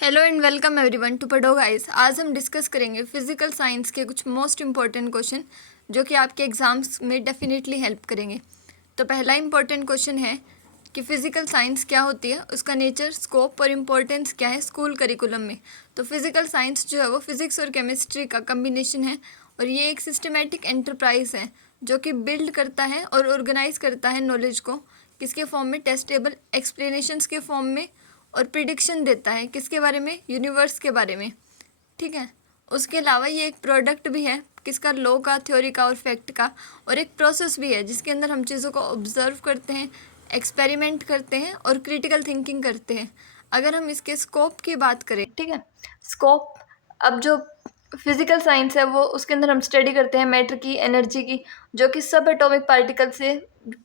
Hello and welcome everyone to Padho guys. आज हम discuss करेंगे फिजिकल साइंस के कुछ मोस्ट इंपॉर्टेंट क्वेश्चन जो कि आपके एग्जाम्स में डेफिनेटली हेल्प करेंगे। तो पहला इंपॉर्टेंट क्वेश्चन है कि फिजिकल साइंस क्या होती है, उसका नेचर, स्कोप और इम्पोर्टेंस क्या है स्कूल करिकुलम में। तो फिजिकल साइंस जो है वो फिजिक्स और केमिस्ट्री का कम्बिनेशन है और ये एक सिस्टमेटिक एंटरप्राइज है जो कि बिल्ड करता है और ऑर्गेनाइज करता है नॉलेज को, किसके फॉर्म में, टेस्टेबल एक्सप्लेनेशंस के फॉर्म में, और प्रिडिक्शन देता है किसके बारे में, यूनिवर्स के बारे में। ठीक है, उसके अलावा ये एक प्रोडक्ट भी है किसका, लॉ का, थ्योरी का और फैक्ट का, और एक प्रोसेस भी है जिसके अंदर हम चीज़ों को ऑब्जर्व करते हैं, एक्सपेरिमेंट करते हैं और क्रिटिकल थिंकिंग करते हैं। अगर हम इसके स्कोप की बात करें, ठीक है, स्कोप, अब जो फिजिकल साइंस है वो उसके अंदर हम स्टडी करते हैं मैटर की, एनर्जी की, जो कि सब एटॉमिक पार्टिकल से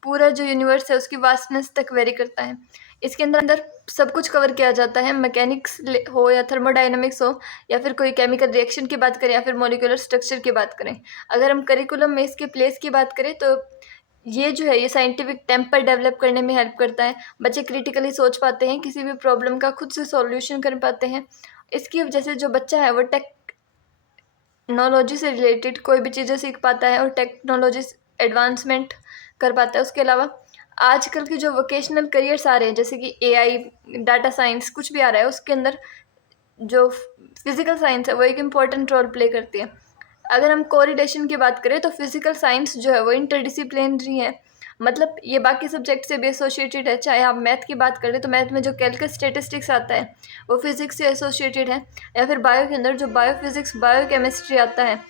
पूरा जो यूनिवर्स है उसकी वास्टनेस तक वेरी करता है। इसके अंदर सब कुछ कवर किया जाता है, मैकेनिक्स हो या थर्मोडाइनमिक्स हो या फिर कोई केमिकल रिएक्शन की बात करें या फिर मॉलिक्यूलर स्ट्रक्चर की बात करें। अगर हम करिकुलम में इसके प्लेस की बात करें तो ये जो है ये साइंटिफिक टेम्पर डेवलप करने में हेल्प करता है। बच्चे क्रिटिकली सोच पाते हैं, किसी भी प्रॉब्लम का खुद से सॉल्यूशन कर पाते हैं। इसकी वजह से जो बच्चा है वो टेक्नोलॉजी से रिलेटेड कोई भी चीज़ें सीख पाता है और टेक्नोलॉजी एडवांसमेंट कर पाता है। उसके अलावा आजकल के जो वोकेशनल करियर्स आ रहे हैं जैसे कि एआई, डाटा साइंस, कुछ भी आ रहा है, उसके अंदर जो फिजिकल साइंस है वो एक इम्पॉर्टेंट रोल प्ले करती है। अगर हम कोरिलेशन की बात करें तो फिजिकल साइंस जो है वो इंटरडिसिप्लिनरी है, मतलब ये बाकी सब्जेक्ट से भी एसोसिएटेड है। चाहे आप मैथ की बात करें तो मैथ में जो कैलकुलस स्टेटिस्टिक्स आता है वो फिजिक्स से एसोसिएटेड है, या फिर बायो के अंदर जो बायो फिजिक्स, बायो केमिस्ट्री आता है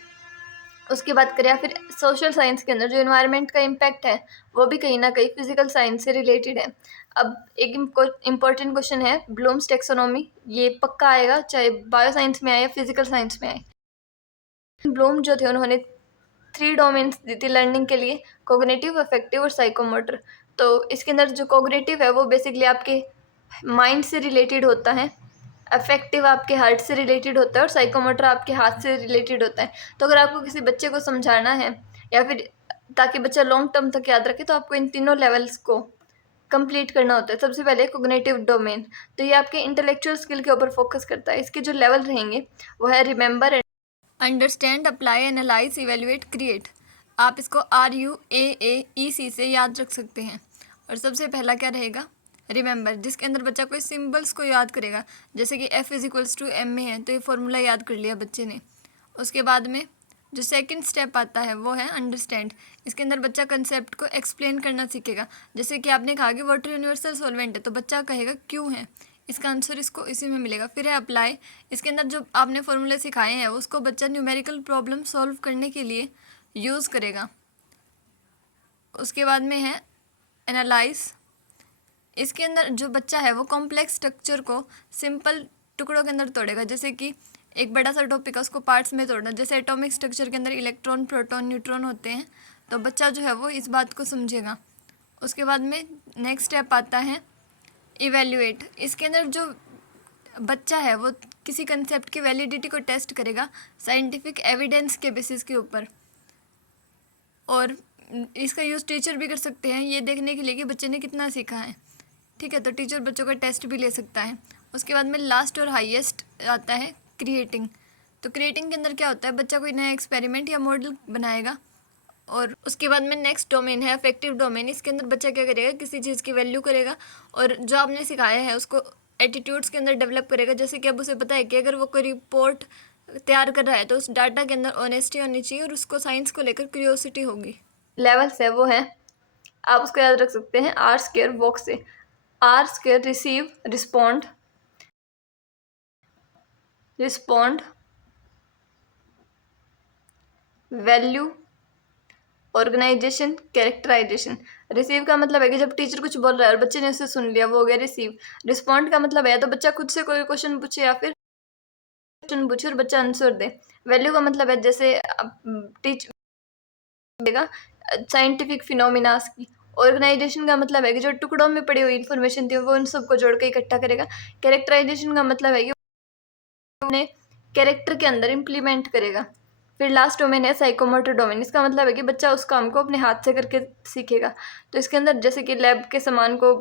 उसकी बात करें, या फिर सोशल साइंस के अंदर जो इन्वायरमेंट का इम्पैक्ट है वो भी कहीं ना कहीं फिजिकल साइंस से रिलेटेड है। अब एक इम्पॉर्टेंट क्वेश्चन है ब्लूम्स टेक्सोनॉमी, ये पक्का आएगा चाहे बायो साइंस में आए या फिजिकल साइंस में आए। ब्लूम जो थे उन्होंने 3 डोमेन्स दी थी लर्निंग के लिए, कोग्निटिव, अफेक्टिव और साइकोमोटर। तो इसके अंदर जो कोग्निटिव है वो बेसिकली आपके माइंड से रिलेटेड होता है, अफेक्टिव आपके हार्ट से रिलेटेड होता है और साइकोमोटर आपके हाथ से रिलेटेड होता है। तो अगर आपको किसी बच्चे को समझाना है या फिर ताकि बच्चा लॉन्ग टर्म तक याद रखे तो आपको इन तीनों लेवल्स को कंप्लीट करना होता है। सबसे पहले कोग्निटिव डोमेन, तो ये आपके इंटेलेक्चुअल स्किल के ऊपर फोकस करता है। इसके जो लेवल रहेंगे वो है remember, understand, apply, analyse, evaluate, create. आप इसको RUAAEC से याद रख सकते हैं। और सबसे पहला क्या रहेगा, रिमेंबर, जिसके अंदर बच्चा कोई सिंबल्स को याद करेगा, जैसे कि F=M में है तो ये फॉर्मूला याद कर लिया बच्चे ने। उसके बाद में जो सेकंड स्टेप आता है वो है अंडरस्टैंड। इसके अंदर बच्चा कंसेप्ट को एक्सप्लेन करना सीखेगा, जैसे कि आपने कहा कि वाटर यूनिवर्सल सॉल्वेंट है तो बच्चा कहेगा क्यों है, इसका आंसर इसको इसी में मिलेगा। फिर है अप्लाई, इसके अंदर जो आपने फॉर्मूले सिखाए हैं उसको बच्चा न्यूमेरिकल प्रॉब्लम सॉल्व करने के लिए यूज़ करेगा। उसके बाद में है एनालाइज, इसके अंदर जो बच्चा है वो कॉम्प्लेक्स स्ट्रक्चर को सिंपल टुकड़ों के अंदर तोड़ेगा, जैसे कि एक बड़ा सा टॉपिक है उसको पार्ट्स में तोड़ना, जैसे एटॉमिक स्ट्रक्चर के अंदर इलेक्ट्रॉन, प्रोटॉन, न्यूट्रॉन होते हैं, तो बच्चा जो है वो इस बात को समझेगा। उसके बाद में नेक्स्ट स्टेप आता है इवेल्युएट, इसके अंदर जो बच्चा है वो किसी कंसेप्ट की वैलिडिटी को टेस्ट करेगा साइंटिफिक एविडेंस के बेसिस के ऊपर, और इसका यूज़ टीचर भी कर सकते हैं ये देखने के लिए कि बच्चे ने कितना सीखा है। ठीक है, तो टीचर बच्चों का टेस्ट भी ले सकता है। उसके बाद में लास्ट और हाईएस्ट आता है क्रिएटिंग। तो क्रिएटिंग के अंदर क्या होता है, बच्चा कोई नया एक्सपेरिमेंट या मॉडल बनाएगा। और उसके बाद में नेक्स्ट डोमेन है अफेक्टिव डोमेन, इसके अंदर बच्चा क्या करेगा, किसी चीज़ की वैल्यू करेगा और जो आपने सिखाया है उसको एटीट्यूड्स के अंदर डेवलप करेगा। जैसे कि अब उसे पता है कि अगर वो कोई रिपोर्ट तैयार कर रहा है तो उस डाटा के अंदर ऑनेस्टी होनी चाहिए और उसको साइंस को लेकर क्यूरियोसिटी होगी। लेवल्स है वो है, आप उसको याद रख सकते हैं R² वॉक से, R² receive, respond, value, organization, characterization. Receive का मतलब है कि जब टीचर कुछ बोल रहा है और बच्चे ने उसे सुन लिया, वो हो गया रिसीव। रिस्पॉन्ड का मतलब है तो बच्चा खुद से कोई क्वेश्चन पूछे या फिर क्वेश्चन पूछे और बच्चा आंसर दे। वैल्यू का मतलब है जैसे टीच देगा साइंटिफिक फिनोमिनास की। ऑर्गेनाइजेशन का मतलब है कि जो टुकड़ों में पड़ी हुई इन्फॉर्मेशन थी वो उन सबको जोड़ के इकट्ठा करेगा। कैरेक्टराइजेशन का मतलब है कि उन्हें कैरेक्टर के अंदर इम्प्लीमेंट करेगा। फिर लास्ट डोमेन है साइकोमोटर डोमेन, इसका मतलब है कि बच्चा उस काम को अपने हाथ से करके सीखेगा। तो इसके अंदर जैसे कि लैब के सामान को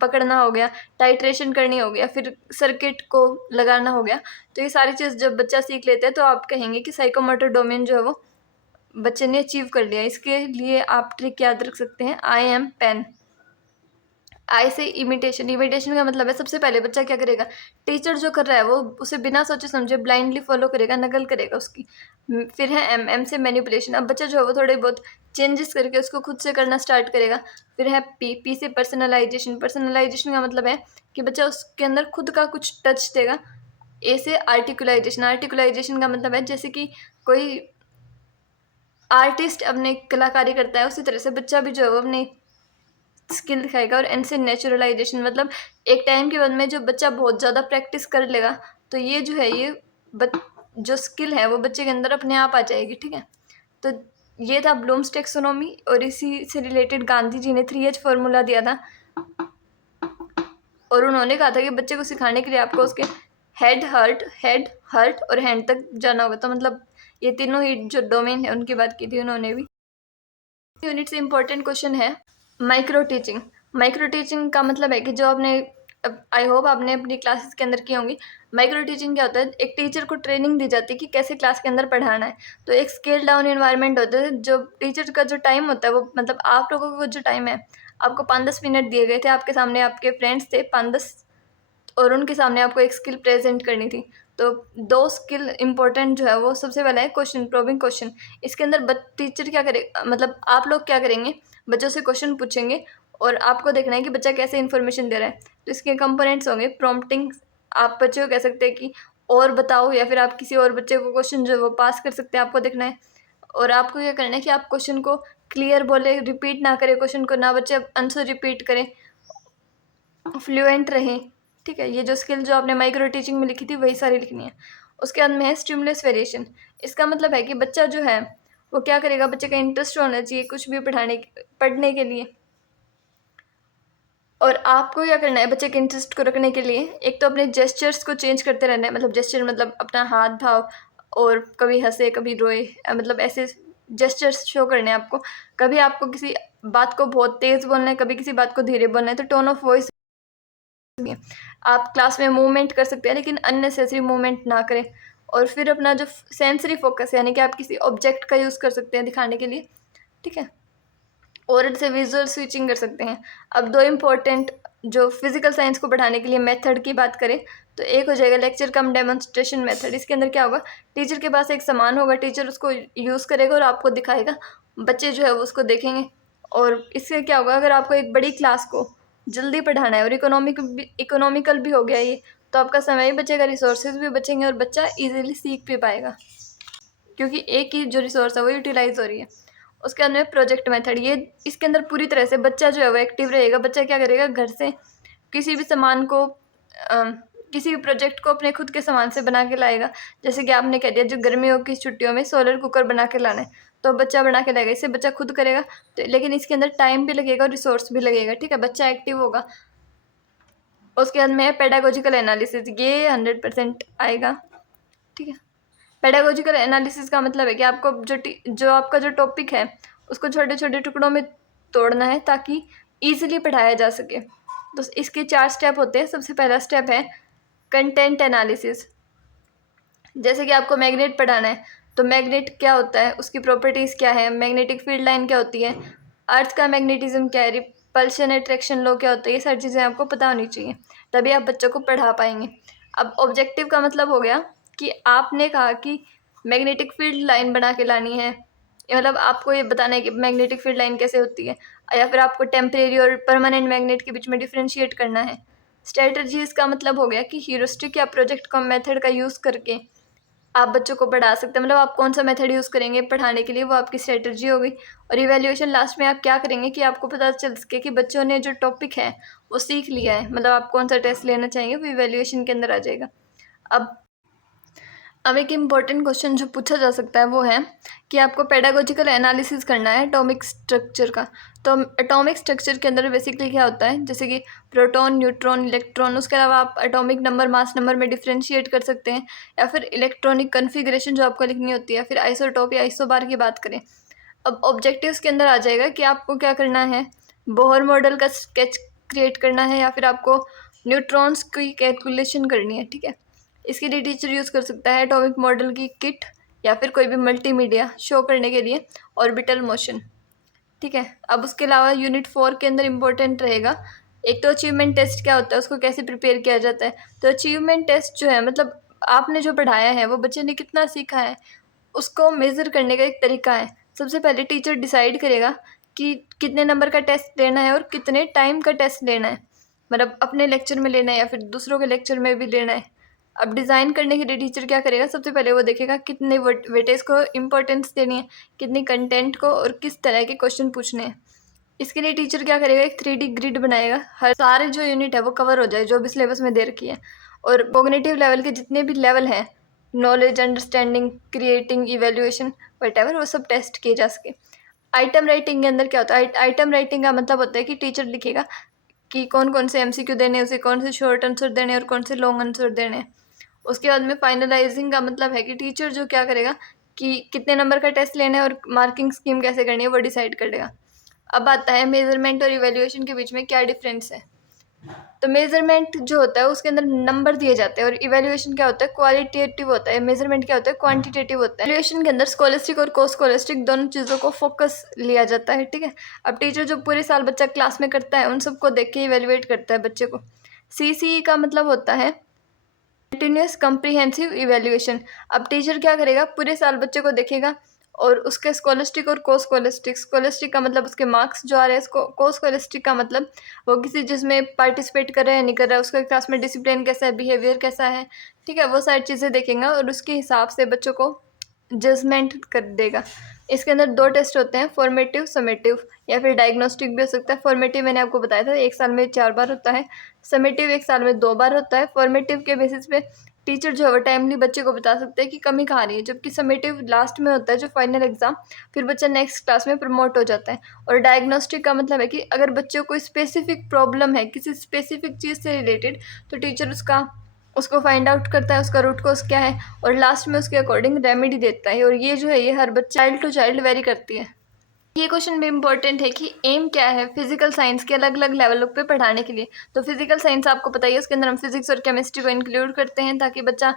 पकड़ना हो गया, टाइट्रेशन करनी हो गया, फिर सर्किट को लगाना हो गया। तो ये सारी चीज़ जब बच्चा सीख लेता है तो आप कहेंगे कि साइकोमोटर डोमेन जो है वो बच्चे ने अचीव कर लिया। इसके लिए आप ट्रिक याद रख सकते हैं, आई एम पेन। आई से इमिटेशन, इमिटेशन का मतलब है सबसे पहले बच्चा क्या करेगा, टीचर जो कर रहा है वो उसे बिना सोचे समझे ब्लाइंडली फॉलो करेगा, नकल करेगा उसकी। फिर है एम, एम से मैनिपुलेशन। अब बच्चा जो है वो थोड़े बहुत चेंजेस करके उसको खुद से करना स्टार्ट करेगा। फिर है पी, पी से पर्सनलाइजेशन। पर्सनलाइजेशन का मतलब है कि बच्चा उसके अंदर खुद का कुछ टच देगा। ए से आर्टिकुलाइजेशन। आर्टिकुलाइजेशन का मतलब है जैसे कि कोई आर्टिस्ट अपने कलाकारी करता है, उसी तरह से बच्चा भी जो है वो अपनी स्किल दिखाएगा। और एन से नेचुरलाइजेशन, मतलब एक टाइम के बाद में जो बच्चा बहुत ज़्यादा प्रैक्टिस कर लेगा तो ये जो है ये जो स्किल है वो बच्चे के अंदर अपने आप आ जाएगी। ठीक है, तो ये था ब्लूम्स टेक्सोनोमी। और इसी से रिलेटेड गांधी जी ने 3H फॉर्मूला दिया था, और उन्होंने कहा था कि बच्चे को सिखाने के लिए आपको उसके हेड हर्ट और हैंड तक जाना होगा। तो मतलब ये तीनों ही जो डोमेन है उनकी बात की थी उन्होंने भी। यूनिट से इम्पोर्टेंट क्वेश्चन है माइक्रो टीचिंग। माइक्रो टीचिंग का मतलब है कि जो आपने, आई होप आपने अपनी क्लासेस के अंदर की होंगी। माइक्रो टीचिंग क्या होता है, एक टीचर को ट्रेनिंग दी जाती है कि कैसे क्लास के अंदर पढ़ाना है। तो एक स्केल डाउन इन्वायरमेंट होता है। जो टीचर का जो टाइम होता है वो, मतलब आप लोगों को जो टाइम है, आपको 5-10 मिनट दिए गए थे, आपके सामने आपके फ्रेंड्स थे 5-10, और उनके सामने आपको एक स्किल प्रेजेंट करनी थी। तो 2 स्किल इंपॉर्टेंट जो है वो सबसे पहला है क्वेश्चन, प्रोबिंग क्वेश्चन। इसके अंदर टीचर क्या करे, मतलब आप लोग क्या करेंगे, बच्चों से क्वेश्चन पूछेंगे और आपको देखना है कि बच्चा कैसे इन्फॉर्मेशन दे रहा है। तो इसके कंपोनेंट्स होंगे प्रॉम्प्टिंग। आप बच्चे को कह सकते हैं कि और बताओ, या फिर आप किसी और बच्चे को क्वेश्चन जो है वो पास कर सकते हैं, आपको देखना है। और आपको क्या करना है कि आप क्वेश्चन को क्लियर बोले, रिपीट ना करें क्वेश्चन को, ना बच्चे आंसर रिपीट करें, फ्लुएंट रहें। ठीक है, ये जो स्किल जो आपने माइक्रो टीचिंग में लिखी थी वही सारी लिखनी है। उसके बाद में है स्टिमुलस वेरिएशन। इसका मतलब है कि बच्चा जो है वो क्या करेगा, बच्चे का इंटरेस्ट होना चाहिए कुछ भी पढ़ने के लिए। और आपको क्या करना है बच्चे के इंटरेस्ट को रखने के लिए, एक तो अपने जेस्चर्स को चेंज करते रहना है। मतलब जेस्चर मतलब अपना हाथ भाव, और कभी हंसे कभी रोए, मतलब ऐसे जेस्चर्स शो करने हैं आपको। कभी आपको किसी बात को बहुत तेज़ बोलना है, कभी किसी बात को धीरे बोलना है, तो टोन ऑफ वॉइस। आप क्लास में मूवमेंट कर सकते हैं लेकिन अननेसेसरी मूवमेंट ना करें। और फिर अपना जो सेंसरी फोकस है, यानी कि आप किसी ऑब्जेक्ट का यूज़ कर सकते हैं दिखाने के लिए। ठीक है, ओरल से विजुअल स्विचिंग कर सकते हैं। अब 2 इम्पोर्टेंट जो फिजिकल साइंस को बढ़ाने के लिए मेथड की बात करें तो एक हो जाएगा लेक्चर कम डेमोन्स्ट्रेशन मेथड। इसके अंदर क्या होगा, टीचर के पास एक सामान होगा, टीचर उसको यूज़ करेगा और आपको दिखाएगा, बच्चे जो है वो उसको देखेंगे। और इससे क्या होगा, अगर आपको एक बड़ी क्लास को जल्दी पढ़ाना है और इकोनॉमिकल भी हो गया ये, तो आपका समय भी बचेगा, रिसोर्सेज भी बचेंगे, और बच्चा ईजिली सीख भी पाएगा क्योंकि एक ही जो रिसोर्स है वो यूटिलाइज हो रही है। उसके अंदर प्रोजेक्ट मेथड, ये इसके अंदर पूरी तरह से बच्चा जो है वो एक्टिव रहेगा। बच्चा क्या करेगा, घर से किसी भी सामान को किसी भी प्रोजेक्ट को अपने खुद के सामान से बना के लाएगा। जैसे कि आपने कह दिया जो गर्मियों की छुट्टियों में सोलर कुकर बना के लाना है, तो बच्चा बना के लाएगा, इससे बच्चा खुद करेगा। तो लेकिन इसके अंदर टाइम भी लगेगा और रिसोर्स भी लगेगा। ठीक है, बच्चा एक्टिव होगा। उसके बाद में पेडागोजिकल एनालिसिस, ये 100% आएगा। ठीक है, पेडागोजिकल एनालिसिस का मतलब है कि आपको जो आपका जो टॉपिक है उसको छोटे छोटे टुकड़ों में तोड़ना है ताकि ईजिली पढ़ाया जा सके। तो इसके 4 स्टेप होते हैं। सबसे पहला स्टेप है कंटेंट एनालिसिस। जैसे कि आपको मैग्नेट पढ़ाना है तो मैग्नेट क्या होता है, उसकी प्रॉपर्टीज़ क्या है, मैग्नेटिक फील्ड लाइन क्या होती है, अर्थ का मैग्नेटिज्म क्या है, रिपल्शन अट्रैक्शन लॉ क्या होता है, ये सारी चीज़ें आपको पता होनी चाहिए, तभी आप बच्चों को पढ़ा पाएंगे। अब ऑब्जेक्टिव का मतलब हो गया कि आपने कहा कि मैग्नेटिक फील्ड लाइन बना के लानी है, मतलब आपको ये बताना है कि मैग्नेटिक फील्ड लाइन कैसे होती है, या फिर आपको टेम्परेरी और परमानेंट मैग्नेट के बीच में डिफ्रेंशिएट करना है। स्ट्रेटजी इसका मतलब हो गया कि ह्यूरिस्टिक या प्रोजेक्ट का मेथड का यूज़ करके आप बच्चों को पढ़ा सकते हैं। मतलब आप कौन सा मेथड यूज़ करेंगे पढ़ाने के लिए, वो आपकी स्ट्रेटजी होगी। और इवैल्यूएशन लास्ट में आप क्या करेंगे कि आपको पता चल सके कि बच्चों ने जो टॉपिक है वो सीख लिया है, मतलब आप कौन सा टेस्ट लेना चाहेंगे वो इवैल्यूएशन के अंदर आ जाएगा। अब एक इम्पॉर्टेंट क्वेश्चन जो पूछा जा सकता है वो है कि आपको पेडागोजिकल एनालिसिस करना है एटॉमिक स्ट्रक्चर का। तो एटॉमिक स्ट्रक्चर के अंदर बेसिकली क्या होता है, जैसे कि प्रोटॉन, न्यूट्रॉन, इलेक्ट्रॉन, उसके अलावा आप एटॉमिक नंबर, मास नंबर में डिफ्रेंशिएट कर सकते हैं, या फिर इलेक्ट्रॉनिक कन्फिग्रेशन जो आपको लिखनी होती है, फिर आइसोटोप या आइसोबार की बात करें। अब ऑब्जेक्टिव्स के अंदर आ जाएगा कि आपको क्या करना है, बोहर मॉडल का स्केच क्रिएट करना है या फिर आपको न्यूट्रॉन्स की कैलकुलेशन करनी है, ठीक है। इसके लिए टीचर यूज़ कर सकता है एटॉमिक मॉडल की किट या फिर कोई भी मल्टीमीडिया शो करने के लिए ऑर्बिटल मोशन, ठीक है। अब उसके अलावा यूनिट 4 के अंदर इम्पोर्टेंट रहेगा, एक तो अचीवमेंट टेस्ट क्या होता है, उसको कैसे प्रिपेयर किया जाता है। तो अचीवमेंट टेस्ट जो है मतलब आपने जो पढ़ाया है वो बच्चे ने कितना सीखा है उसको मेज़र करने का एक तरीका है। सबसे पहले टीचर डिसाइड करेगा कि कितने नंबर का टेस्ट लेना है और कितने टाइम का टेस्ट लेना है, मतलब अपने लेक्चर में लेना है या फिर दूसरों के लेक्चर में भी लेना है। अब डिज़ाइन करने के लिए टीचर क्या करेगा, सबसे पहले वो देखेगा कितने वेटेज को इम्पोर्टेंस देनी है, कितनी कंटेंट को और किस तरह के क्वेश्चन पूछने हैं। इसके लिए टीचर क्या करेगा, एक 3D ग्रिड बनाएगा, हर सारे जो यूनिट है वो कवर हो जाए जो भी सिलेबस में दे रखी है। और कॉग्निटिव लेवल के जितने भी लेवल हैं, knowledge, understanding, creating, evaluation, whatever, वो सब टेस्ट किए जा सके। आइटम राइटिंग के अंदर क्या होता है, आइटम राइटिंग का मतलब होता है कि टीचर लिखेगा कि कौन कौन से MCQ देने हैं, उसे कौन से शॉर्ट आंसर देने हैं और कौन से लॉन्ग आंसर देने हैं। उसके बाद में फाइनलाइजिंग का मतलब है कि टीचर जो क्या करेगा कि कितने नंबर का टेस्ट लेना है और मार्किंग स्कीम कैसे करनी है वो डिसाइड कर देगा। अब आता है मेजरमेंट और इवैल्यूएशन के बीच में क्या डिफरेंस है। तो मेजरमेंट जो होता है उसके अंदर नंबर दिए जाते हैं और इवैल्यूएशन क्या होता है, क्वालिटेटिव होता है। मेजरमेंट क्या होता है, क्वांटिटेटिव होता है। इवैल्यूएशन के अंदर स्कॉलस्टिक और को स्कॉलस्टिक दोनों चीज़ों को फोकस लिया जाता है, ठीक है। अब टीचर जो पूरे साल बच्चा क्लास में करता है उन सबको देख के इवैल्यूएट करता है बच्चे को। CCE का मतलब होता है कंटिन्यूस कम्प्रीहेंसिव इवैल्यूएशन। अब टीचर क्या करेगा, पूरे साल बच्चे को देखेगा और उसके स्कॉलस्टिक और को स्कॉलस्टिक, स्कॉलस्टिक का मतलब उसके मार्क्स जो आ रहे हैं, को स्कॉलस्टिक का मतलब वो किसी जिसमें पार्टिसिपेट कर रहा है नहीं कर रहा है, उसका क्लास में डिसिप्लिन कैसा है, बिहेवियर कैसा है, ठीक है, वो सारी चीज़ें देखेंगे और उसके हिसाब से बच्चों को जजमेंट कर देगा। इसके अंदर 2 टेस्ट होते हैं, फॉर्मेटिव, समेटिव, या फिर डायग्नोस्टिक भी हो सकता है। फॉर्मेटिव मैंने आपको बताया था 1 साल में 4 बार होता है, समेटिव 1 साल में 2 बार होता है। फॉर्मेटिव के बेसिस पे टीचर जो है वो टाइमली बच्चे को बता सकते हैं कि कमी कहाँ रही है, जबकि समेटिव लास्ट में होता है जो फाइनल एग्जाम, फिर बच्चा नेक्स्ट क्लास में प्रमोट हो जाता है। और डायग्नोस्टिक का मतलब है कि अगर बच्चे को कोई स्पेसिफिक प्रॉब्लम है किसी स्पेसिफिक चीज़ से रिलेटेड, तो टीचर उसको फाइंड आउट करता है उसका रूट कॉज क्या है और लास्ट में उसके अकॉर्डिंग रेमेडी देता है। और ये जो है ये हर बच्चा चाइल्ड टू चाइल्ड वेरी करती है। ये क्वेश्चन भी इम्पोर्टेंट है कि एम क्या है फिजिकल साइंस के अलग अलग लेवलों पे पढ़ाने के लिए। तो फिजिकल साइंस आपको पता ही है, उसके अंदर हम फिजिक्स और केमिस्ट्री को इंक्लूड करते हैं ताकि बच्चा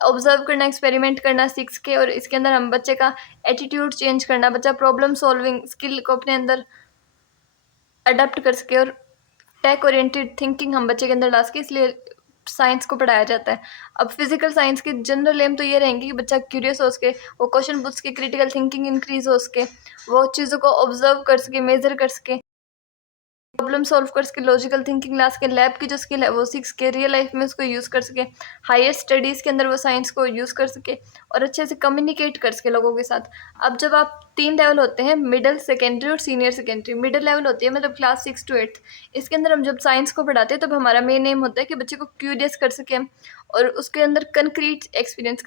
ऑब्जर्व करना, एक्सपेरिमेंट करना सीख सके। और इसके अंदर हम बच्चे का एटीट्यूड चेंज करना, बच्चा प्रॉब्लम सॉल्विंग स्किल को अपने अंदर अडॉप्ट कर सके और टेक ओरिएंटेड थिंकिंग हम बच्चे के अंदर ला सके, इसलिए साइंस को पढ़ाया जाता है। अब फिजिकल साइंस के जनरल एम तो ये रहेंगे कि बच्चा क्यूरियस हो सके, वो क्वेश्चन पूछ सके, क्रिटिकल थिंकिंग इंक्रीज हो सके, वो चीज़ों को ऑब्जर्व कर सके, मेजर कर सके, प्रॉब्लम सॉल्व कर सके, लॉजिकल थिंकिंग ला सके, लैब की जो स्किल है वो सीख सके, रियल लाइफ में उसको यूज़ कर सके, हायर स्टडीज़ के अंदर वो साइंस को यूज़ कर सके और अच्छे से कम्युनिकेट कर सके लोगों के साथ। अब जब आप 3 लेवल होते हैं, मिडिल, सेकेंडरी और सीनियर सेकेंडरी। मिडिल लेवल होती है मतलब क्लास 6 to 8। इसके अंदर हम जब साइंस को पढ़ाते हैं तब हमारा मेन एम होता है कि बच्चे को क्यूरियस कर सकें और उसके अंदर कंक्रीट एक्सपीरियंस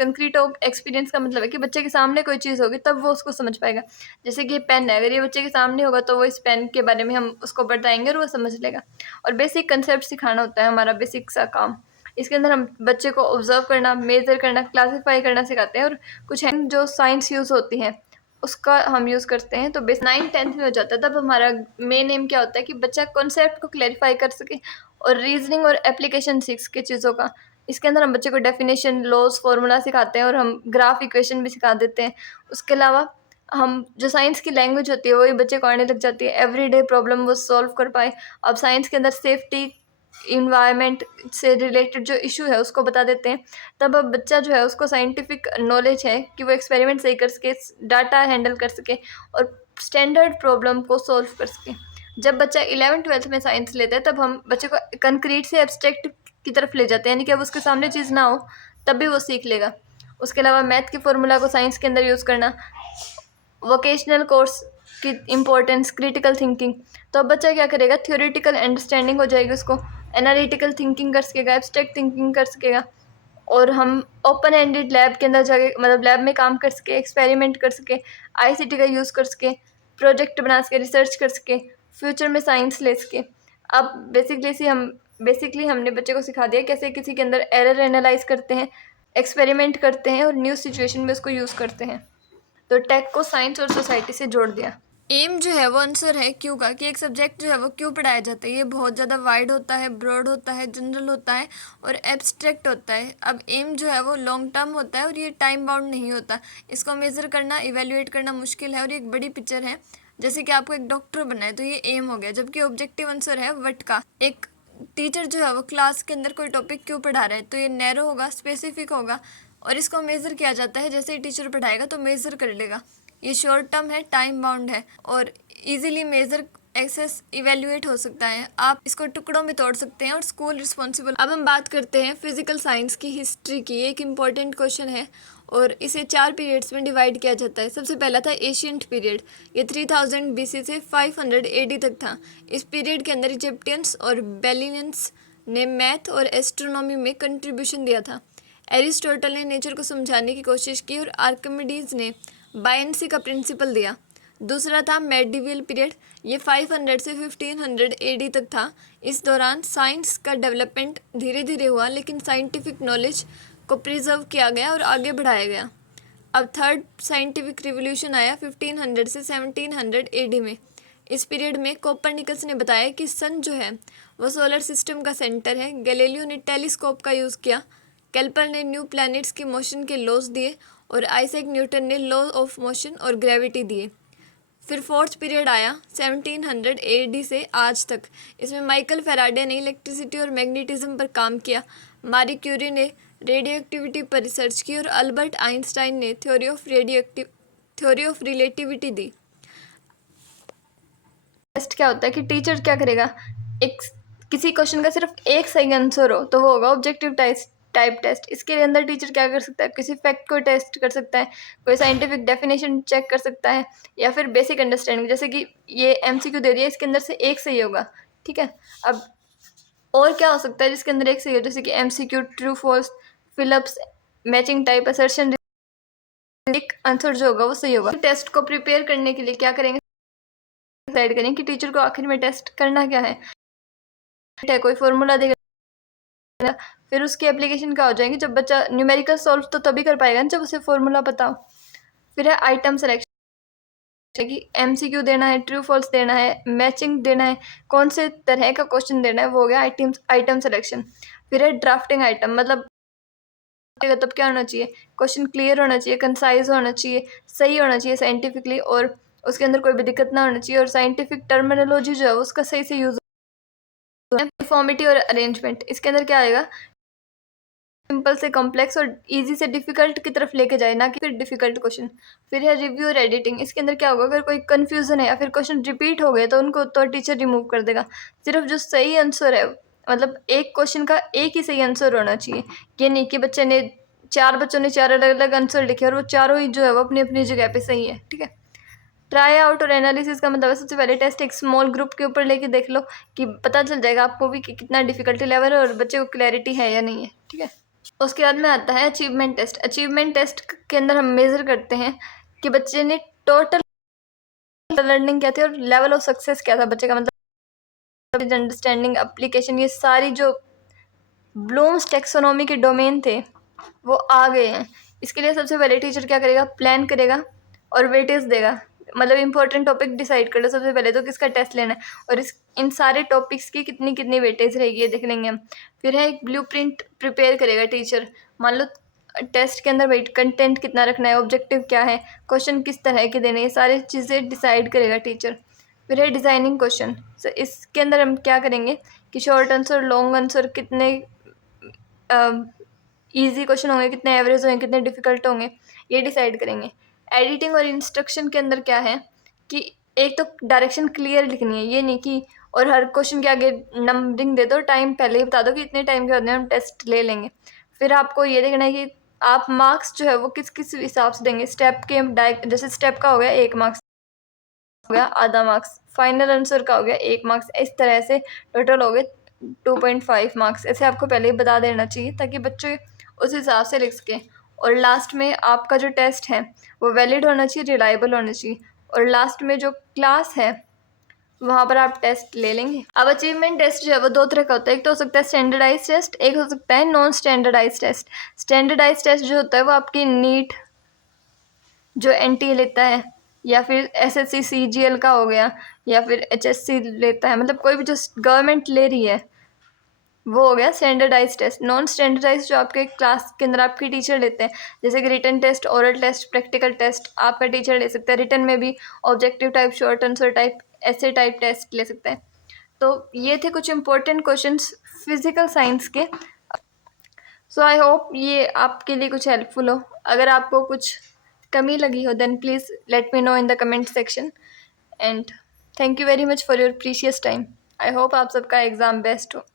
का मतलब है कि बच्चे के सामने कोई चीज़ होगी तब वो उसको समझ पाएगा। जैसे कि ये पेन है, अगर ये बच्चे के सामने होगा तो वो इस पेन के बारे में हम उसको बताएंगे और वो समझ लेगा। और बेसिक कंसेप्ट सिखाना होता है हमारा बेसिक सा काम। इसके अंदर हम बच्चे को ऑब्जर्व करना, मेजर करना, क्लासीफाई करना सिखाते हैं और कुछ है जो साइंस यूज़ होती हैं उसका हम यूज़ करते हैं। तो बेस 9th-10th में हो जाता है तब हमारा मेन एम क्या होता है कि बच्चा कॉन्सेप्ट को क्लैरिफाई कर सके और रीजनिंग और एप्लीकेशन सीख सके चीज़ों का। इसके अंदर हम बच्चे को डेफिनेशन, लॉज, फार्मूला सिखाते हैं और हम ग्राफ इक्वेशन भी सिखा देते हैं। उसके अलावा हम जो साइंस की लैंग्वेज होती है वही बच्चे को आने लग जाती है, एवरीडे प्रॉब्लम वो सॉल्व कर पाए। अब साइंस के अंदर सेफ्टी, इन्वायरमेंट से रिलेटेड जो इशू है उसको बता देते हैं। तब अब बच्चा जो है उसको साइंटिफिक नॉलेज है कि वो एक्सपेरिमेंट सही कर सके, डाटा हैंडल कर सके और स्टैंडर्ड प्रॉब्लम को सॉल्व कर सके। जब बच्चा 11th-12th में साइंस लेता है तब हम बच्चे को कंक्रीट से एब्स्ट्रैक्ट की तरफ ले जाते हैं, यानी कि अब उसके सामने चीज़ ना हो तब भी वो सीख लेगा। उसके अलावा मैथ के फॉर्मूला को साइंस के अंदर यूज़ करना, वोकेशनल कोर्स की इम्पोर्टेंस, क्रिटिकल थिंकिंग। तो अब बच्चा क्या करेगा, थ्योरेटिकल अंडरस्टैंडिंग हो जाएगी उसको, एनालिटिकल थिंकिंग कर सकेगा, एब्स्ट्रैक्ट थिंकिंग कर सकेगा और हम ओपन एंडेड लैब के अंदर जाके मतलब लैब में काम कर सके, एक्सपेरिमेंट कर सके, ICT का यूज़ कर सके, प्रोजेक्ट बना सके, रिसर्च कर सके, फ्यूचर में साइंस ले सके। अब बेसिकली हमने बच्चे को सिखा दिया कैसे किसी के अंदर एरर एनालाइज करते हैं, एक्सपेरिमेंट करते हैं और न्यू सिचुएशन में उसको यूज़ करते हैं। तो टेक को साइंस और सोसाइटी से जोड़ दिया। एम जो है वो आंसर है क्यों का, कि एक सब्जेक्ट जो है वो क्यों पढ़ाया जाता है। ये बहुत ज़्यादा वाइड होता है, ब्रॉड होता है, जनरल होता है और एब्स्ट्रैक्ट होता है। अब एम जो है वो लॉन्ग टर्म होता है और ये टाइम बाउंड नहीं होता। इसको मेज़र करना, इवेल्युएट करना मुश्किल है और ये एक बड़ी पिक्चर है। जैसे कि आपको एक डॉक्टर बनना है तो ये एम हो गया, जबकि ऑब्जेक्टिव आंसर है वट का। एक टीचर जो है वो क्लास के अंदर कोई टॉपिक क्यों पढ़ा रहा है, तो ये नैरो होगा, स्पेसिफिक होगा और इसको मेज़र किया जाता है। जैसे ही टीचर पढ़ाएगा तो मेज़र कर लेगा। ये शॉर्ट टर्म है, टाइम बाउंड है और इजीली मेजर एक्सेस इवेल्युएट हो सकता है। आप इसको टुकड़ों में तोड़ सकते हैं और स्कूल रिस्पॉन्सिबल। अब हम बात करते हैं फिजिकल साइंस की हिस्ट्री की। एक इम्पॉर्टेंट क्वेश्चन है और इसे 4 पीरियड्स में डिवाइड किया जाता है। सबसे पहला था एशियंट पीरियड। ये 3000 BC से 500 AD तक था। इस पीरियड के अंदर इजिप्टियंस और बेलिनियंस ने मैथ और एस्ट्रोनॉमी में कंट्रीब्यूशन दिया था। एरिस्टोटल ने नेचर को समझाने की कोशिश की और आर्किमिडीज ने बायनेंसी का प्रिंसिपल दिया। दूसरा था मेडिवल पीरियड। ये 500 से 1500 AD तक था। इस दौरान साइंस का डेवलपमेंट धीरे धीरे हुआ, लेकिन साइंटिफिक नॉलेज को प्रिजर्व किया गया और आगे बढ़ाया गया। अब थर्ड साइंटिफिक रिवोल्यूशन आया 1500 से 1700 AD में। इस पीरियड में कोपरनिकस ने बताया कि सन जो है वो सोलर सिस्टम का सेंटर है। गैलीलियो ने टेलीस्कोप का यूज़ किया। केल्पर ने न्यू प्लैनेट्स की मोशन के लॉज दिए और आइजैक न्यूटन ने लॉ ऑफ मोशन और ग्रेविटी दिए। फिर फोर्थ पीरियड आया 1700 AD से आज तक। इसमें माइकल फेराडे ने इलेक्ट्रिसिटी और मैग्नेटिज्म पर काम किया। मारी क्यूरी ने रेडियो एक्टिविटी पर रिसर्च की और अल्बर्ट आइंस्टाइन ने थ्योरी ऑफ रिलेटिविटी दी। टेस्ट क्या होता है कि टीचर क्या करेगा, एक किसी क्वेश्चन का सिर्फ एक सही आंसर हो तो वो होगा ऑब्जेक्टिव टाइप टेस्ट। इसके अंदर टीचर क्या कर सकता है, किसी फैक्ट को टेस्ट कर सकता है, कोई साइंटिफिक डेफिनेशन चेक कर सकता है या फिर बेसिक अंडरस्टैंडिंग। जैसे कि ये MCQ दे दिया, इसके अंदर से एक सही होगा, ठीक है। अब और क्या हो सकता है जिसके अंदर एक सही हो, जैसे कि MCQ true false, fill ups, matching type, assertion, एक आंसर जो होगा वो सही होगा। टेस्ट को प्रिपेयर करने के लिए क्या करेंगे, डिसाइड करें कि टीचर को आखिर में टेस्ट करना क्या है। कोई फॉर्मूला देगा, फिर उसकी एप्लीकेशन क्या हो जाएंगी, जब बच्चा न्यूमेरिकल सॉल्व तो तभी कर पाएगा जब उसे फॉर्मूला पता हो। फिर है आइटम सेलेक्शन, कि MCQ देना है, ट्रू फॉल्स देना है, मैचिंग देना है, कौन से तरह का क्वेश्चन देना है, वो हो गया आइटम सेलेक्शन। फिर है ड्राफ्टिंग आइटम, मतलब तब क्या होना चाहिए, क्वेश्चन क्लियर होना चाहिए, कंसाइज होना चाहिए, सही होना चाहिए साइंटिफिकली, और उसके अंदर कोई भी दिक्कत ना होना चाहिए, और साइंटिफिक टर्मिनोलॉजी जो है उसका सही से यूज। यूनिफॉर्मिटी और अरेंजमेंट, इसके अंदर क्या आएगा, सिंपल से कॉम्प्लेक्स और इजी से डिफिकल्ट की तरफ लेके जाए, ना कि फिर डिफिकल्ट क्वेश्चन। फिर है रिव्यू और एडिटिंग, इसके अंदर क्या होगा, अगर कोई कंफ्यूजन है या फिर क्वेश्चन रिपीट हो गए तो उनको तो टीचर रिमूव कर देगा। सिर्फ जो सही आंसर है, मतलब एक क्वेश्चन का एक ही सही आंसर होना चाहिए। ये नहीं कि बच्चे ने 4 बच्चों ने 4 अलग अलग आंसर लिखे और वो चारों ही जो है वो अपनी अपनी जगह पे सही है, ठीक है। ट्राई आउट और एनालिसिस का मतलब है, सबसे पहले टेस्ट एक स्मॉल ग्रुप के ऊपर लेके देख लो, कि पता चल जाएगा आपको भी कि कितना डिफिकल्टी लेवल है और बच्चे को क्लैरिटी है या नहीं है, ठीक है। उसके बाद में आता है अचीवमेंट टेस्ट। अचीवमेंट टेस्ट के अंदर हम मेज़र करते हैं कि बच्चे ने टोटल लर्निंग क्या थी और लेवल ऑफ सक्सेस क्या था बच्चे का, मतलब अंडरस्टैंडिंग, एप्लीकेशन, ये सारी जो ब्लूम्स टेक्सोनॉमी के डोमेन थे वो आ गए हैं। इसके लिए सबसे पहले टीचर क्या करेगा, प्लान करेगा और वेटेज देगा, मतलब इंपॉर्टेंट टॉपिक डिसाइड कर लो सबसे पहले तो किसका टेस्ट लेना है और इन सारे टॉपिक्स की कितनी कितनी वेटेज रहेगी ये देख लेंगे हम। फिर है एक ब्लूप्रिंट प्रिपेयर करेगा टीचर, मान लो टेस्ट के अंदर वेट कंटेंट कितना रखना है, ऑब्जेक्टिव क्या है, क्वेश्चन किस तरह के देने, ये सारी चीज़ें डिसाइड करेगा टीचर। फिर है डिज़ाइनिंग क्वेश्चन। सो इसके अंदर हम क्या करेंगे कि शॉर्ट आंसर, लॉन्ग आंसर, कितने ईजी क्वेश्चन होंगे, कितने एवरेज होंगे, कितने डिफिकल्ट होंगे, ये डिसाइड करेंगे। एडिटिंग और इंस्ट्रक्शन के अंदर क्या है कि एक तो डायरेक्शन क्लियर लिखनी है, ये नहीं कि और हर क्वेश्चन के आगे नंबरिंग दे दो, टाइम पहले ही बता दो कि इतने टाइम के बाद में हम टेस्ट ले लेंगे। फिर आपको ये देखना है कि आप मार्क्स जो है वो किस किस हिसाब से देंगे, स्टेप के जैसे स्टेप का हो गया 1 मार्क्स, हो गया आधा मार्क्स, फाइनल आंसर का हो गया 1 मार्क्स, इस तरह से टोटल हो गए 2.5 मार्क्स। ऐसे आपको पहले ही बता देना चाहिए ताकि बच्चे उस हिसाब से लिख सकें। और लास्ट में आपका जो टेस्ट है वो वैलिड होना चाहिए, रिलायबल होना चाहिए, और लास्ट में जो क्लास है वहाँ पर आप टेस्ट ले लेंगे। अब अचीवमेंट टेस्ट जो है वो 2 तरह का होता है, एक तो हो सकता है स्टैंडर्डाइज टेस्ट, एक हो सकता है non standardize test. Standardize test जो होता है वो आपकी नीट जो NTA लेता है या फिर एसएससी सीजीएल का हो गया, या फिर एचएससी लेता है, मतलब कोई भी जो गवर्नमेंट ले रही है वो हो गया स्टैंडर्डाइज टेस्ट। नॉन स्टैंडर्डाइज जो आपके क्लास के अंदर आपकी टीचर लेते हैं, जैसे कि written test, oral test, practical test आपका टीचर ले सकता है। रिटन में भी objective type, short answer type, ऐसे टाइप टेस्ट ले सकते हैं। तो ये थे कुछ इंपॉर्टेंट क्वेश्चंस फिजिकल साइंस के। सो आई होप ये आपके लिए कुछ हेल्पफुल हो। अगर आपको कुछ कमी लगी हो then please let me know in the comment section. And thank you very much for your precious time. I hope आप सबका एग्ज़ाम बेस्ट हो।